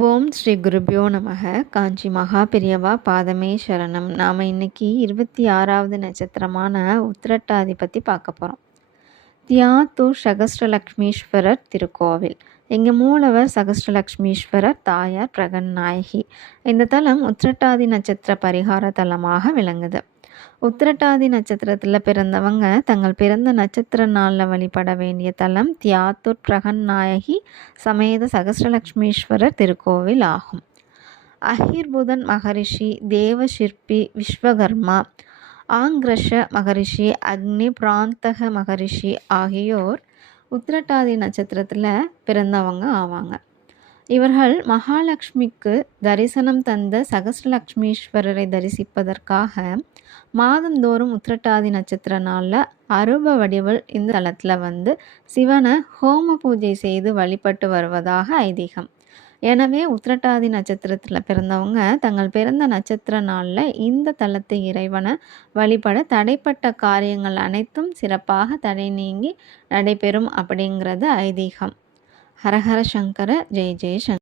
ஓம் ஸ்ரீ குருபியோ நமக. காஞ்சி மகா பெரியவா பாதமே சரணம். நாம் இன்னைக்கு 26வது நட்சத்திரமான உத்திரட்டாதி பற்றி பார்க்க போகிறோம். தியாத்தூர் சகஸ்ரலக்ஷ்மீஸ்வரர் திருக்கோவில். இங்கே மூலவர் சகஸ்ரலக்ஷ்மீஸ்வரர், தாயார் பிரகன்நாயகி. இந்த தலம் உத்திரட்டாதி நட்சத்திர பரிகார தலமாக விளங்குது. உத்திரட்டாதி நட்சத்திரத்தில் பிறந்தவங்க தங்கள் பிறந்த நட்சத்திர நாளில் வழிபட வேண்டிய தலம் தியாத்தூர் பிரகன்நாயகி சமேத சகஸ்ரலக்ஷ்மீஸ்வரர் திருக்கோவில் ஆகும். அஹிர்புதன் மகரிஷி, தேவசிற்பி விஸ்வகர்மா, ஆங்கிரஷ மகரிஷி, அக்னி பிராந்தக மகரிஷி ஆகியோர் உத்திரட்டாதி நட்சத்திரத்தில் பிறந்தவங்க ஆவாங்க. இவர்கள் மகாலட்சுமிக்கு தரிசனம் தந்த சகஸ்ரலக்ஷ்மீஸ்வரரை தரிசிப்பதற்காக மாதந்தோறும் உத்திரட்டாதி நட்சத்திர நாளில் அரூப வடிவில் இந்த தலத்தில் சிவனை ஹோம பூஜை செய்து வழிபட்டு வருவதாக ஐதீகம். எனவே உத்திரட்டாதி நட்சத்திரத்தில் பிறந்தவங்க தங்கள் பிறந்த நட்சத்திர நாளில் இந்த தலத்து இறைவனை வழிபட தடைப்பட்ட காரியங்கள் அனைத்தும் சிறப்பாக தடை நீங்கி நடைபெறும் அப்படிங்கிறது ஐதீகம். ஹரஹர சங்கர, ஜெய் ஜெய் சங்கர.